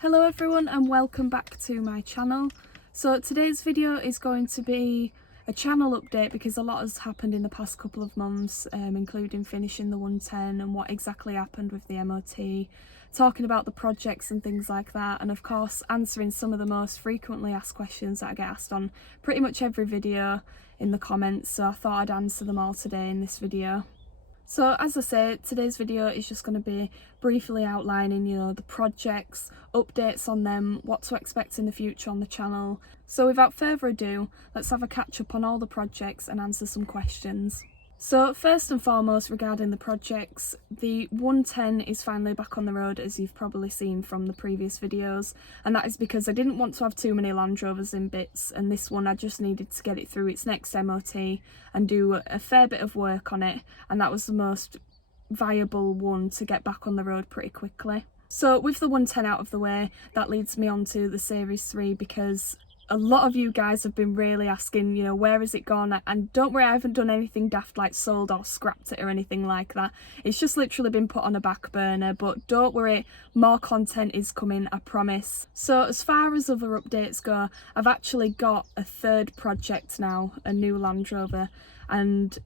Hello everyone and welcome back to my channel. So today's video is going to be a channel update because a lot has happened in the past couple of months, including finishing the 110 and what exactly happened with the MOT, talking about the projects and things like that, and of course answering some of the most frequently asked questions that I get asked on pretty much every video in the comments, so I thought I'd answer them all today in this video. So as I say, today's video is just going to be briefly outlining, the projects, updates on them, what to expect in the future on the channel. So without further ado, let's have a catch up on all the projects and answer some questions. So first and foremost, regarding the projects, the 110 is finally back on the road, as you've probably seen from the previous videos, and that is because I didn't want to have too many Land Rovers in bits, and this one I just needed to get it through its next MOT and do a fair bit of work on it, and that was the most viable one to get back on the road pretty quickly. So with the 110 out of the way, that leads me on to the Series 3, because a lot of you guys have been really asking, where is it gone? And don't worry, I haven't done anything daft like sold or scrapped it or anything like that. It's just literally been put on a back burner, but don't worry, more content is coming, I promise. So as far as other updates go, I've actually got a third project now, a new Land Rover, and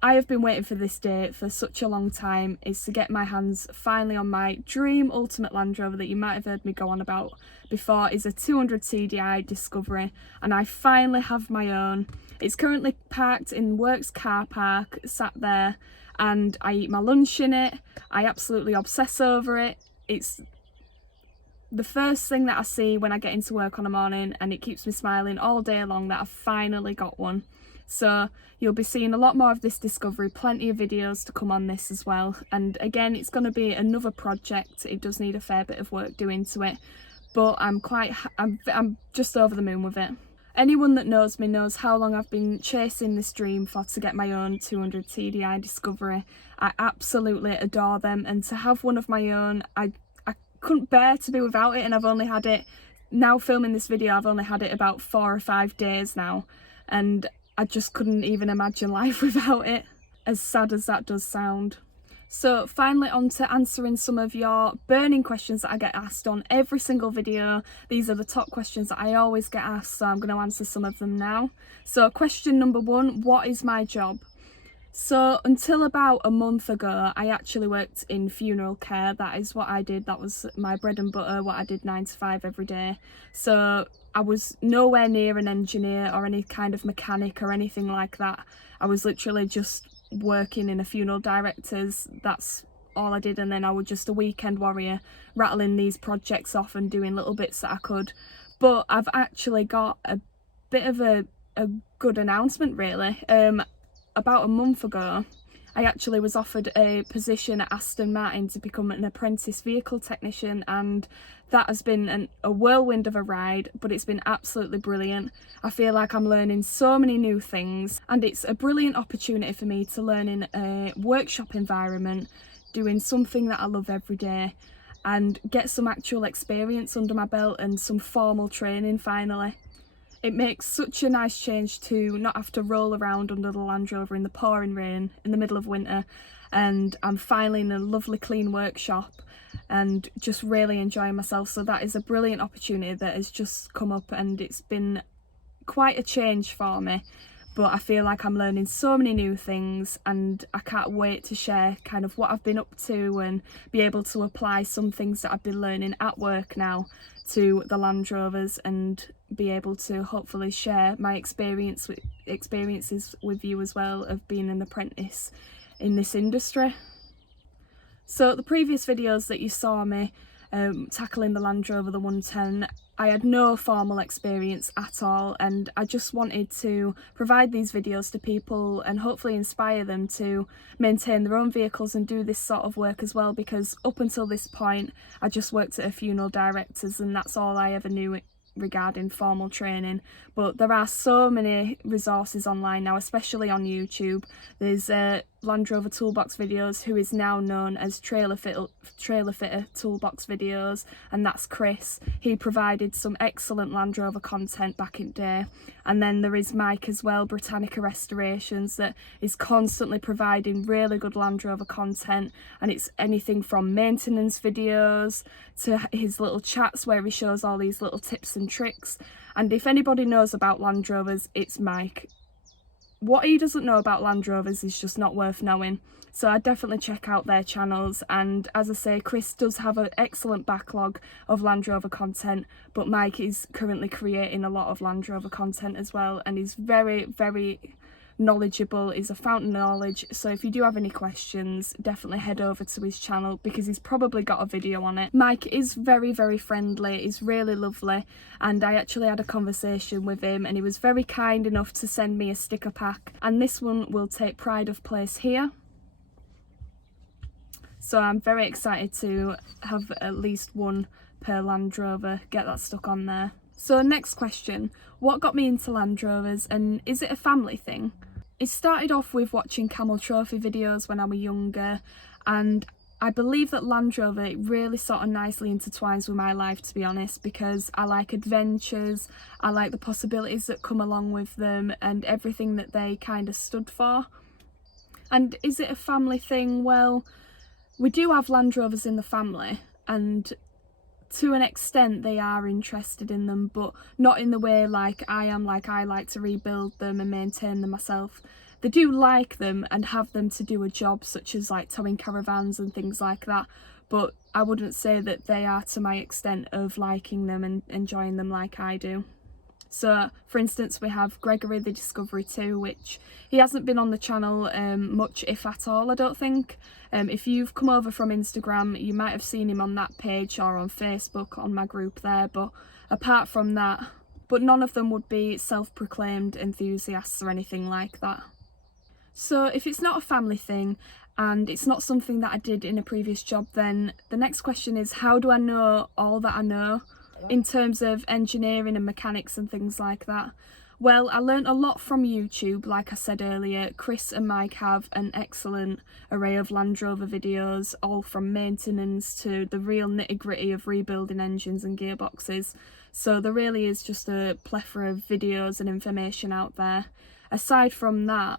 I have been waiting for this day for such a long time, is to get my hands finally on my dream ultimate Land Rover that you might have heard me go on about before. Is a 200 TDI Discovery, and I finally have my own. It's currently parked in Works car park, sat there, and I eat my lunch in it. I absolutely obsess over it. It's the first thing that I see when I get into work on a morning, and it keeps me smiling all day long that I've finally got one. So you'll be seeing a lot more of this Discovery, plenty of videos to come on this as well. And again, it's going to be another project. It does need a fair bit of work doing to it, but I'm just over the moon with it. Anyone that knows me knows how long I've been chasing this dream for, to get my own 200 TDI Discovery. I absolutely adore them, and to have one of my own, I couldn't bear to be without it. And I've only had it, now filming this video, I've only had it about 4 or 5 days now, and I just couldn't even imagine life without it, as sad as that does sound. So finally on to answering some of your burning questions that I get asked on every single video. These are the top questions that I always get asked, so I'm going to answer some of them now. So question number 1, what is my job? So until about a month ago, I actually worked in funeral care. That is what I did. That was my bread and butter, what I did 9 to 5 every day. So I was nowhere near an engineer or any kind of mechanic or anything like that. I was literally just working in a funeral director's. That's all I did, and then I was just a weekend warrior, rattling these projects off and doing little bits that I could. But I've actually got a bit of a good announcement, really. About a month ago, I actually was offered a position at Aston Martin to become an apprentice vehicle technician, and that has been a whirlwind of a ride, but it's been absolutely brilliant. I feel like I'm learning so many new things, and it's a brilliant opportunity for me to learn in a workshop environment, doing something that I love every day, and get some actual experience under my belt and some formal training finally. It makes such a nice change to not have to roll around under the Land Rover in the pouring rain in the middle of winter, and I'm finally in a lovely clean workshop and just really enjoying myself. So that is a brilliant opportunity that has just come up, and it's been quite a change for me, but I feel like I'm learning so many new things, and I can't wait to share kind of what I've been up to and be able to apply some things that I've been learning at work now to the Land Rovers, and be able to hopefully share my experiences with you as well of being an apprentice in this industry. So the previous videos that you saw me tackling the Land Rover, the 110, I had no formal experience at all, and I just wanted to provide these videos to people and hopefully inspire them to maintain their own vehicles and do this sort of work as well, because up until this point I just worked at a funeral director's, and that's all I ever knew regarding formal training. But there are so many resources online now, especially on YouTube. There's Land Rover Toolbox videos, who is now known as Trailer Fitter Toolbox videos, and that's Chris. He provided some excellent Land Rover content back in the day. And then there is Mike as well, Britannica Restorations, that is constantly providing really good Land Rover content, and it's anything from maintenance videos to his little chats where he shows all these little tips and tricks. And if anybody knows about Land Rovers, it's Mike. What he doesn't know about Land Rovers is just not worth knowing. So I'd definitely check out their channels. And as I say, Chris does have an excellent backlog of Land Rover content, but Mike is currently creating a lot of Land Rover content as well, and he's very, very knowledgeable. He's a fountain of knowledge. So if you do have any questions, definitely head over to his channel because he's probably got a video on it. Mike is very, very friendly. He's really lovely, and I actually had a conversation with him, and he was very kind enough to send me a sticker pack, and this one will take pride of place here. So I'm very excited to have at least one per Land Rover, get that stuck on there. So next question, what got me into Land Rovers, and is it a family thing? It started off with watching Camel Trophy videos when I was younger, and I believe that Land Rover, it really sort of nicely intertwines with my life, to be honest, because I like adventures, I like the possibilities that come along with them and everything that they kind of stood for. And is it a family thing? Well, we do have Land Rovers in the family, and to an extent they are interested in them, but not in the way like I am. Like, I like to rebuild them and maintain them myself. They do like them and have them to do a job, such as like towing caravans and things like that, but I wouldn't say that they are to my extent of liking them and enjoying them like I do. So for instance, we have Gregory the Discovery 2, which he hasn't been on the channel much, if at all, I don't think. If you've come over from Instagram, you might have seen him on that page or on Facebook on my group there, but apart from that, but none of them would be self-proclaimed enthusiasts or anything like that. So if it's not a family thing and it's not something that I did in a previous job, then the next question is, how do I know all that I know in terms of engineering and mechanics and things like that? Well, I learnt a lot from YouTube. Like I said earlier, Chris and Mike have an excellent array of Land Rover videos, all from maintenance to the real nitty-gritty of rebuilding engines and gearboxes. So there really is just a plethora of videos and information out there. Aside from that,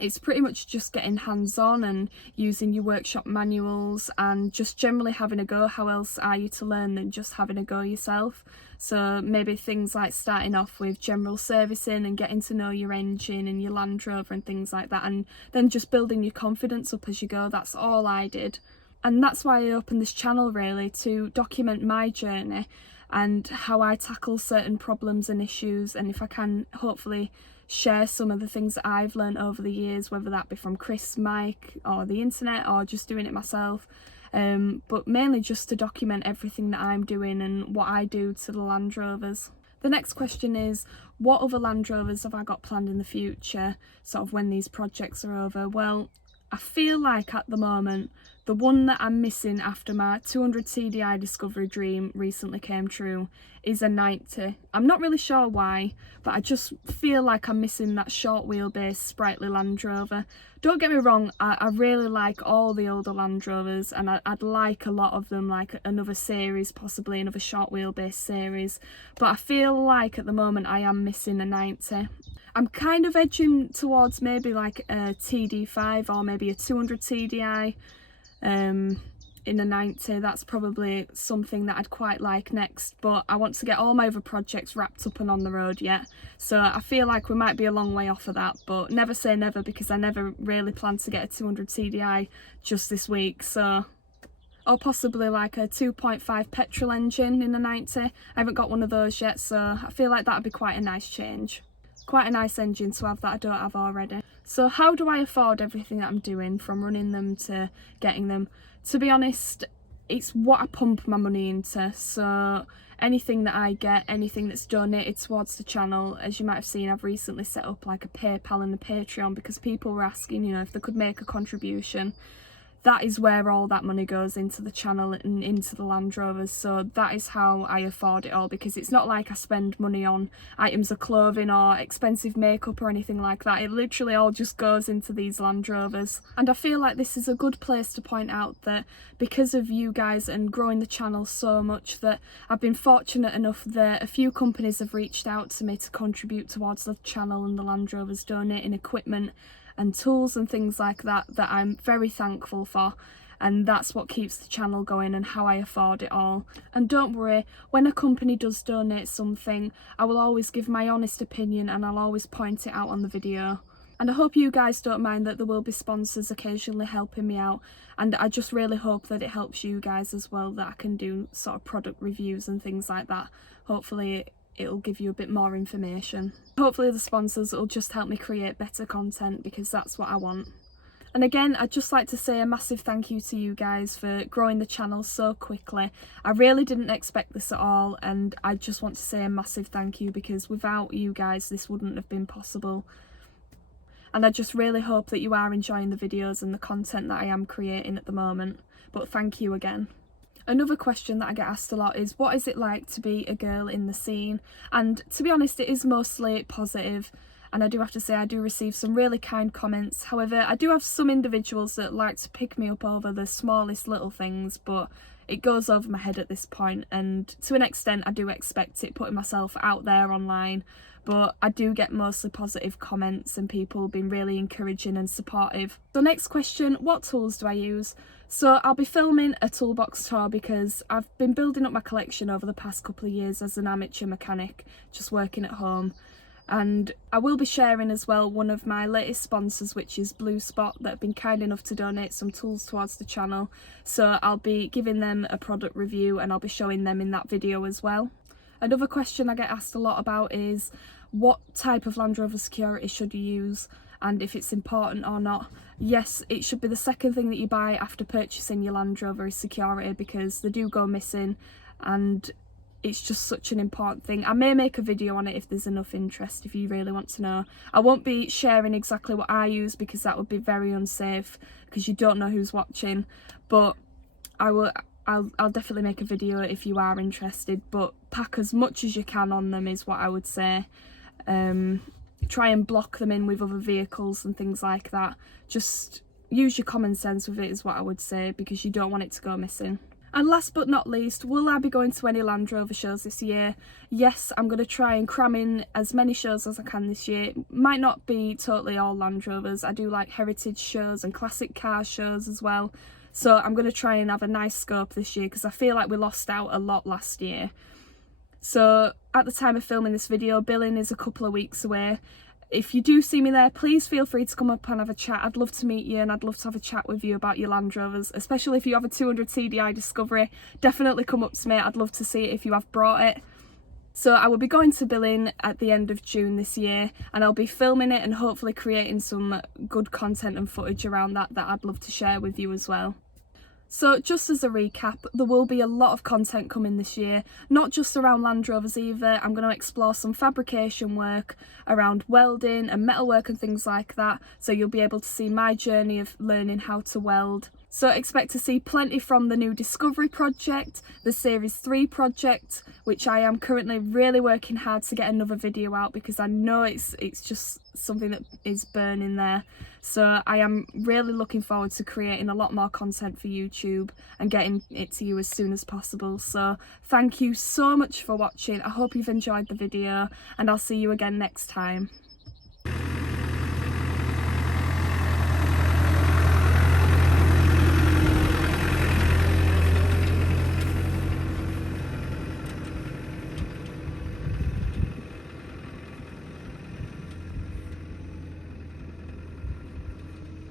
it's pretty much just getting hands-on and using your workshop manuals and just generally having a go. How else are you to learn than just having a go yourself? So maybe things like starting off with general servicing and getting to know your engine and your Land Rover and things like that, and then just building your confidence up as you go. That's all I did. And that's why I opened this channel, really, to document my journey and how I tackle certain problems and issues, and if I can, hopefully share some of the things that I've learned over the years, whether that be from Chris, Mike, or the internet, or just doing it myself. But mainly just to document everything that I'm doing and what I do to the Land Rovers. The next question is, what other Land Rovers have I got planned in the future, sort of when these projects are over? Well, I feel like at the moment, the one that I'm missing after my 200 TDI Discovery dream recently came true is a 90. I'm not really sure why, but I just feel like I'm missing that short wheelbase sprightly Land Rover. Don't get me wrong, I really like all the older Land Rovers, and I'd like a lot of them, like another series, possibly another short wheelbase series, but I feel like at the moment I am missing a 90. I'm kind of edging towards maybe like a TD5 or maybe a 200 TDI in a 90. That's probably something that I'd quite like next, but I want to get all my other projects wrapped up and on the road yet, so I feel like we might be a long way off of that, but never say never, because I never really plan to get a 200 TDI just this week. So, or possibly like a 2.5 petrol engine in a 90. I haven't got one of those yet, so I feel like that'd be quite a nice change. Quite a nice engine to have that I don't have already. So how do I afford everything that I'm doing, from running them to getting them? To be honest, it's what I pump my money into. So anything that I get, anything that's donated towards the channel, as you might have seen, I've recently set up like a PayPal and a Patreon because people were asking, you know, if they could make a contribution. that is where all that money goes, into the channel and into the Land Rovers. So that is how I afford it all, because it's not like I spend money on items of clothing or expensive makeup or anything like that. It literally all just goes into these Land Rovers. And I feel like this is a good place to point out that because of you guys and growing the channel so much, that I've been fortunate enough that a few companies have reached out to me to contribute towards the channel and the Land Rovers, donating equipment and tools and things like that, that I'm very thankful for, and that's what keeps the channel going and how I afford it all. And don't worry, when a company does donate something, I will always give my honest opinion and I'll always point it out on the video. And I hope you guys don't mind that there will be sponsors occasionally helping me out, and I just really hope that it helps you guys as well, that I can do sort of product reviews and things like that. Hopefully it'll give you a bit more information. Hopefully the sponsors will just help me create better content, because that's what I want. And again, I'd just like to say a massive thank you to you guys for growing the channel so quickly. I really didn't expect this at all, and I just want to say a massive thank you, because without you guys this wouldn't have been possible. And I just really hope that you are enjoying the videos and the content that I am creating at the moment. But thank you again. Another question that I get asked a lot is, what is it like to be a girl in the scene? And to be honest, it is mostly positive, and I do have to say I do receive some really kind comments. However, I do have some individuals that like to pick me up over the smallest little things, but it goes over my head at this point, and to an extent I do expect it, putting myself out there online. But I do get mostly positive comments and people being really encouraging and supportive. So next question, what tools do I use? So I'll be filming a toolbox tour, because I've been building up my collection over the past couple of years as an amateur mechanic, just working at home. And I will be sharing as well one of my latest sponsors, which is Blue Spot, that have been kind enough to donate some tools towards the channel. So I'll be giving them a product review and I'll be showing them in that video as well. Another question I get asked a lot about is, what type of Land Rover security should you use, and if it's important or not. Yes, it should be the second thing that you buy after purchasing your Land Rover is security, because they do go missing and it's just such an important thing. I may make a video on it if there's enough interest, if you really want to know. I won't be sharing exactly what I use, because that would be very unsafe, because you don't know who's watching, but I'll definitely make a video if you are interested. But pack as much as you can on them is what I would say. Try and block them in with other vehicles and things like that. Just use your common sense with it is what I would say, because you don't want it to go missing. And last but not least, will I be going to any Land Rover shows this year? Yes, I'm going to try and cram in as many shows as I can this year. It might not be totally all Land Rovers. I do like heritage shows and classic car shows as well. So I'm going to try and have a nice scope this year, because I feel like we lost out a lot last year. So at the time of filming this video, billing is a couple of weeks away. If you do see me there, please feel free to come up and have a chat. I'd love to meet you, and I'd love to have a chat with you about your Land Rovers, especially if you have a 200 CDI Discovery. Definitely come up to me. I'd love to see it if you have brought it. So I will be going to billing at the end of June this year, and I'll be filming it and hopefully creating some good content and footage around that I'd love to share with you as well. So just as a recap, there will be a lot of content coming this year, not just around Land Rovers either. I'm going to explore some fabrication work around welding and metalwork and things like that, so you'll be able to see my journey of learning how to weld. So expect to see plenty from the new Discovery project, the Series 3 project, which I am currently really working hard to get another video out, because I know it's just something that is burning there. So I am really looking forward to creating a lot more content for YouTube and getting it to you as soon as possible. So thank you so much for watching. I hope you've enjoyed the video, and I'll see you again next time.